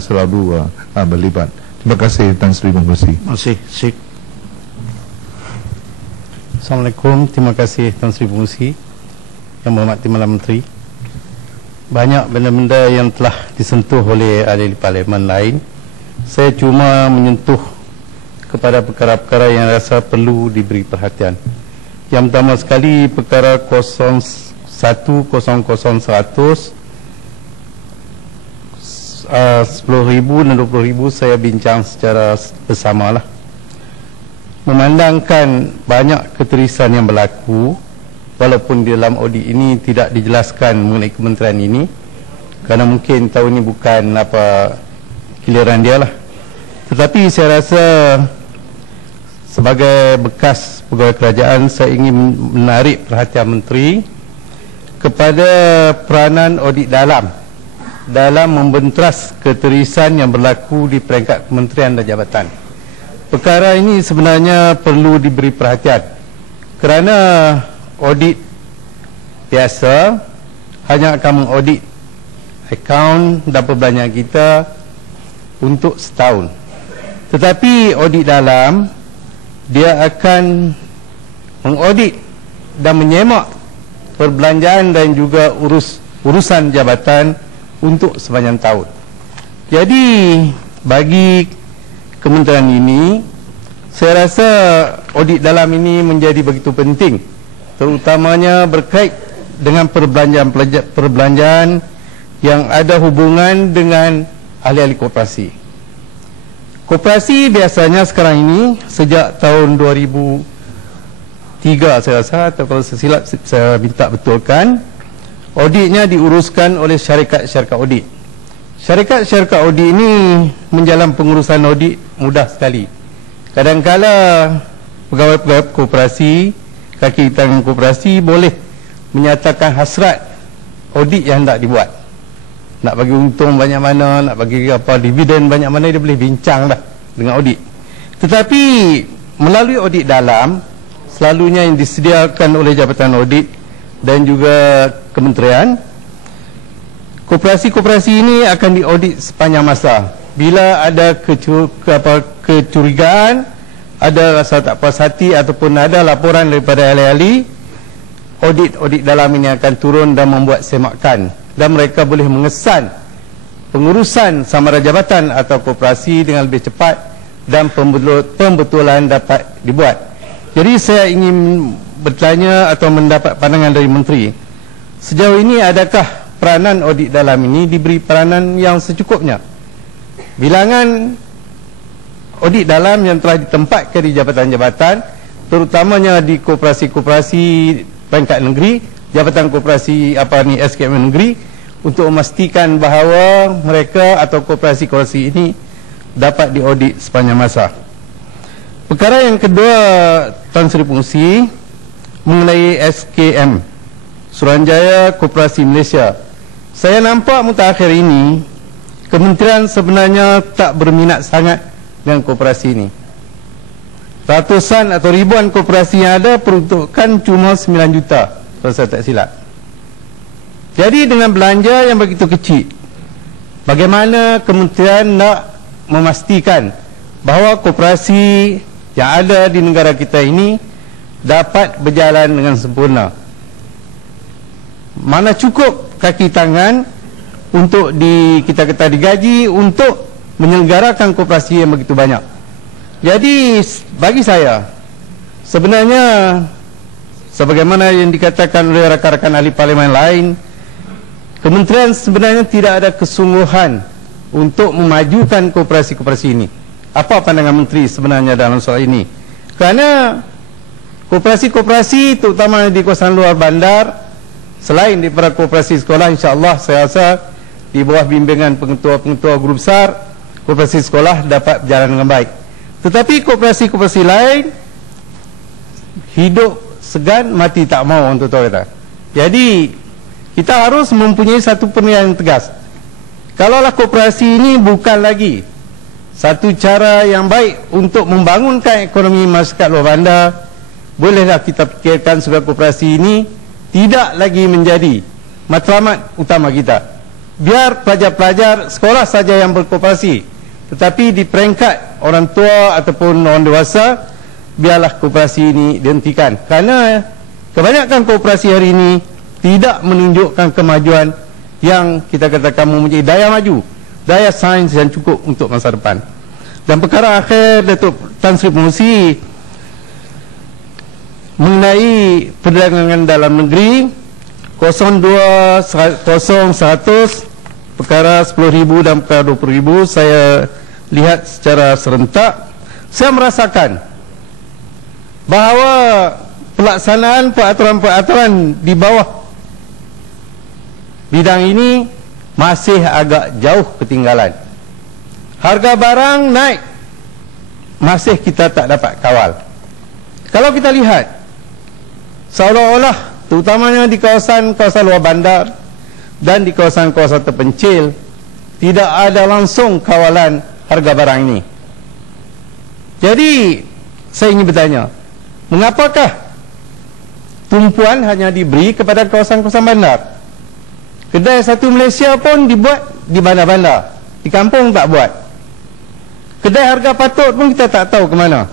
selalu berlibat. Terima kasih Tan Sri Pengerusi. Terima kasih. Sik. Assalamualaikum. Terima kasih Tan Sri Pengerusi, Yang Berhormati Perdana Menteri. Banyak benda-benda yang telah disentuh oleh ahli parlimen lain. Saya cuma menyentuh kepada perkara-perkara yang rasa perlu diberi perhatian. Yang pertama sekali, perkara 0100-100 10,000 dan 20,000 saya bincang secara bersamalah. Memandangkan banyak keterisan yang berlaku, walaupun di dalam audit ini tidak dijelaskan mengenai kementerian ini, kerana mungkin tahun ini bukan giliran dia lah. Tetapi saya rasa sebagai bekas pegawai kerajaan, saya ingin menarik perhatian menteri kepada peranan audit dalam membenteras keterisan yang berlaku di peringkat kementerian dan jabatan. Perkara ini sebenarnya perlu diberi perhatian, kerana audit biasa hanya akan mengaudit akaun dan perbelanjaan kita untuk setahun. Tetapi audit dalam, dia akan mengaudit dan menyemak perbelanjaan dan juga urusan jabatan untuk sepanjang tahun. Jadi bagi kementerian ini, saya rasa audit dalam ini menjadi begitu penting, terutamanya berkait dengan perbelanjaan yang ada hubungan dengan ahli-ahli koperasi. Koperasi biasanya sekarang ini sejak tahun 2003 saya rasa, atau kalau saya silap saya minta betulkan, auditnya diuruskan oleh syarikat-syarikat audit. Syarikat-syarikat audit ini menjalankan pengurusan audit mudah sekali. Kadang-kala pegawai-pegawai koperasi, kaki tangan koperasi boleh menyatakan hasrat audit yang hendak dibuat. Nak bagi untung banyak mana, nak bagi dividen banyak mana, dia boleh bincang dah dengan audit. Tetapi melalui audit dalam, selalunya yang disediakan oleh Jabatan Audit dan juga kementerian, koperasi-koperasi ini akan diaudit sepanjang masa. Bila ada kecurigaan, ada rasa tak puas hati ataupun ada laporan daripada ahli-ahli, audit dalam ini akan turun dan membuat semakan, dan mereka boleh mengesan pengurusan samara jabatan atau koperasi dengan lebih cepat dan pembetulan dapat dibuat. Jadi saya ingin bertanya atau mendapat pandangan dari menteri, sejauh ini adakah peranan audit dalam ini diberi peranan yang secukupnya? Bilangan audit dalam yang telah ditempatkan di jabatan-jabatan, terutamanya di koperasi-koperasi peringkat negeri, jabatan koperasi SKM negeri, untuk memastikan bahawa mereka atau koperasi-koperasi ini dapat diaudit sepanjang masa. Perkara yang kedua, Tan Sri Pengerusi, mengenai SKM, Suruhanjaya Koperasi Malaysia. Saya nampak mutakhir ini kementerian sebenarnya tak berminat sangat dengan koperasi ini. Ratusan atau ribuan koperasi yang ada peruntukan cuma 9 juta, kalau saya tak silap. Jadi dengan belanja yang begitu kecil, bagaimana kementerian nak memastikan bahawa koperasi yang ada di negara kita ini dapat berjalan dengan sempurna? Mana cukup kaki tangan untuk kita digaji untuk menyelenggarakan koperasi yang begitu banyak. Jadi bagi saya, sebenarnya sebagaimana yang dikatakan oleh rakan-rakan ahli parlimen lain, kementerian sebenarnya tidak ada kesungguhan untuk memajukan koperasi-koperasi ini. Apa pandangan menteri sebenarnya dalam soal ini? Kerana koperasi-koperasi terutama di kawasan luar bandar, selain di para koperasi sekolah, insya-Allah saya rasa di bawah bimbingan pengetua-pengetua guru besar, koperasi sekolah dapat berjalan dengan baik. Tetapi koperasi-koperasi lain hidup segan mati tak mau, untuk tahu kata. Jadi kita harus mempunyai satu penilaian yang tegas. Kalaulah koperasi ini bukan lagi satu cara yang baik untuk membangunkan ekonomi masyarakat luar bandar, bolehlah kita fikirkan supaya koperasi ini tidak lagi menjadi matlamat utama kita. biar pelajar-pelajar sekolah saja yang berkooperasi, tetapi di peringkat orang tua ataupun orang dewasa, biarlah kooperasi ini dihentikan, kerana kebanyakan kooperasi hari ini tidak menunjukkan kemajuan yang kita katakan mempunyai daya maju, daya sains yang cukup untuk masa depan. Dan perkara akhir, Datuk Tan Sri Pengerusi, mengenai perdagangan dalam negeri 020100 perkara 10,000 dan perkara 20,000, saya lihat secara serentak. Saya merasakan bahawa pelaksanaan peraturan-peraturan di bawah bidang ini masih agak jauh ketinggalan. Harga barang naik, masih kita tak dapat kawal. Kalau kita lihat, seolah-olah terutamanya di kawasan-kawasan luar bandar dan di kawasan-kawasan terpencil, tidak ada langsung kawalan harga barang ini. Jadi saya ingin bertanya, mengapakah tumpuan hanya diberi kepada kawasan-kawasan bandar? Kedai satu Malaysia pun dibuat di bandar-bandar, di kampung tak buat. Kedai harga patut pun kita tak tahu ke mana.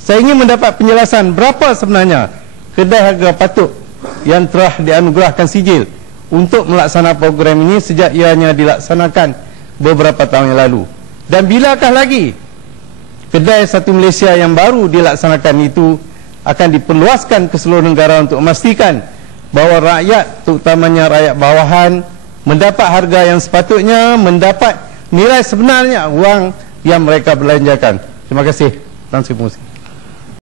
Saya ingin mendapat penjelasan berapa sebenarnya kedai harga patut yang telah dianugerahkan sijil untuk melaksanakan program ini sejak ianya dilaksanakan beberapa tahun yang lalu. Dan bilakah lagi kedai satu Malaysia yang baru dilaksanakan itu akan diperluaskan ke seluruh negara untuk memastikan bahawa rakyat, terutamanya rakyat bawahan, mendapat harga yang sepatutnya, mendapat nilai sebenarnya wang yang mereka belanjakan. Terima kasih. Tan Sri Pengerusi.